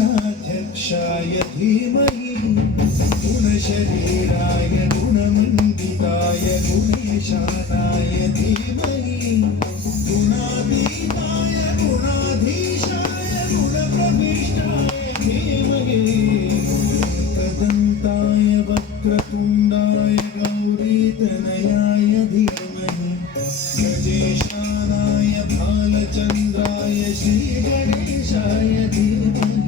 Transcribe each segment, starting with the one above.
गणाध्यक्षाय धीमहि गुणशरीराय गुणमण्डिताय गुणेशानाय धीमहि गुणातीताय गुणाधीशाय गुणप्रविष्टाय धीमहि तदन्ताय वक्रतुण्डाय गौरीतनयाय धीमहि गजेशानाय भालचन्द्राय श्रीगणेशाय धीमहि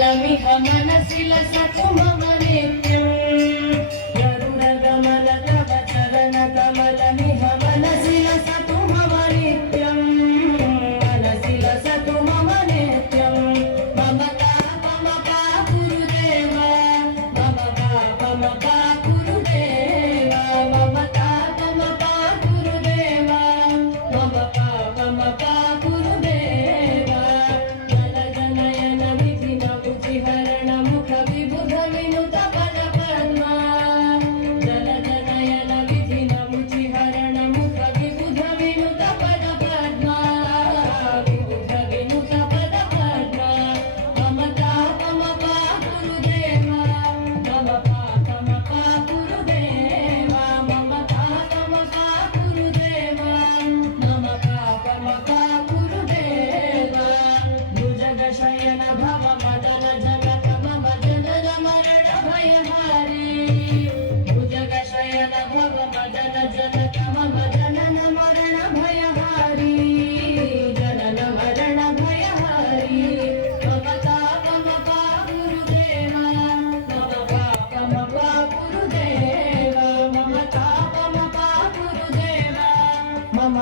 लमिह मनसि लसतु मम नित्यं गरुडगमन तव चरणकमलमिह मनसि लसतु मम नित्यं मनसि लसतु मम नित्यं मम पापमपा गुरुदेव मम पापमपा गुरुदेव मम पापमपा गुरुदेव मम पापमपा गुरुदेव जनगणयन विधिन बुद्धिहरण मुख विबुध विनुत पद पद्मा जनगणयन विधिन बुद्धिहरण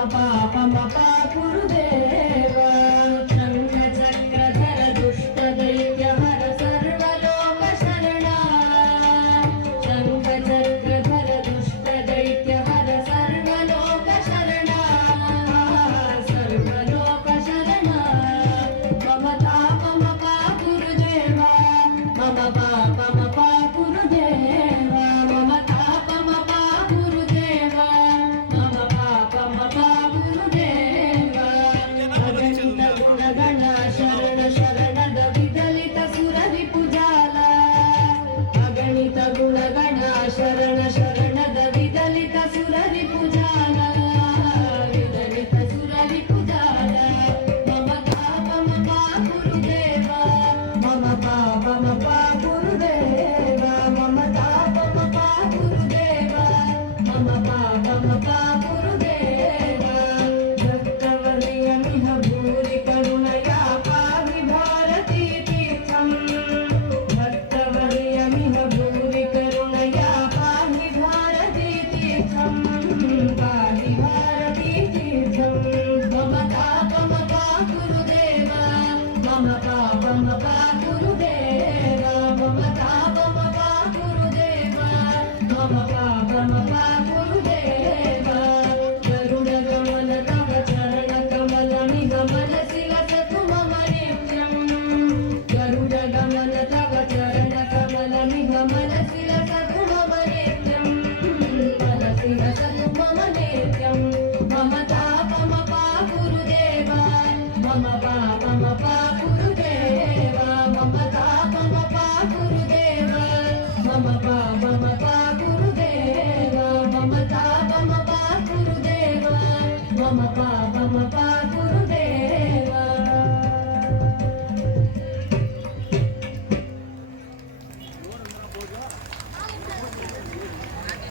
पाप गुरुदेव शंख चक्रधर दुष्ट दैत्य हर सर्वलोक शरणा शंख चक्रधर दुष्ट दैत्य हर सर्वलोक शरणा सर्वलोक शरणा मम ताप गुरुदेव मम पाप गुरुदेव मम ताप गुरुदेव मम पाप गुरुदेव अगणित गुणगण शरण शरणद विदलित सुररि पुजाल अगणित गुणगण शरण शरणद विदलित सुररि पुजाल विदलित सुररि पुजाल मम ताप गुरुदेव मम पाप गुरुदेव मम ताप गुरुदेव मम पाप गुरुदेव भक्तवर्यमिह भूरि करुणया पाहि भारती तीर्थम् भक्तवर्यमिह भूरि करुणया पाहि भारती तीर्थम् पाहि भारती तीर्थम् मम ताप गुरुदेव मम पाप गुरुदेव मम ताप गुरुदेव मम पाप गुरुदेव गरुड गमन तव चरण कमल निगमन शिलसतु मम नित्यम् गरुड गमन तव चरण कमल निगमन शिलसतु मम नित्यम् मन शिलसतु मम नित्यम् मम ताप गुरुदेव मम पाप गुरुदेव मम ताप गुरुदेव मम पाप गुरुदेव मम ताप गुरुदेव मम पाप गुरुदेव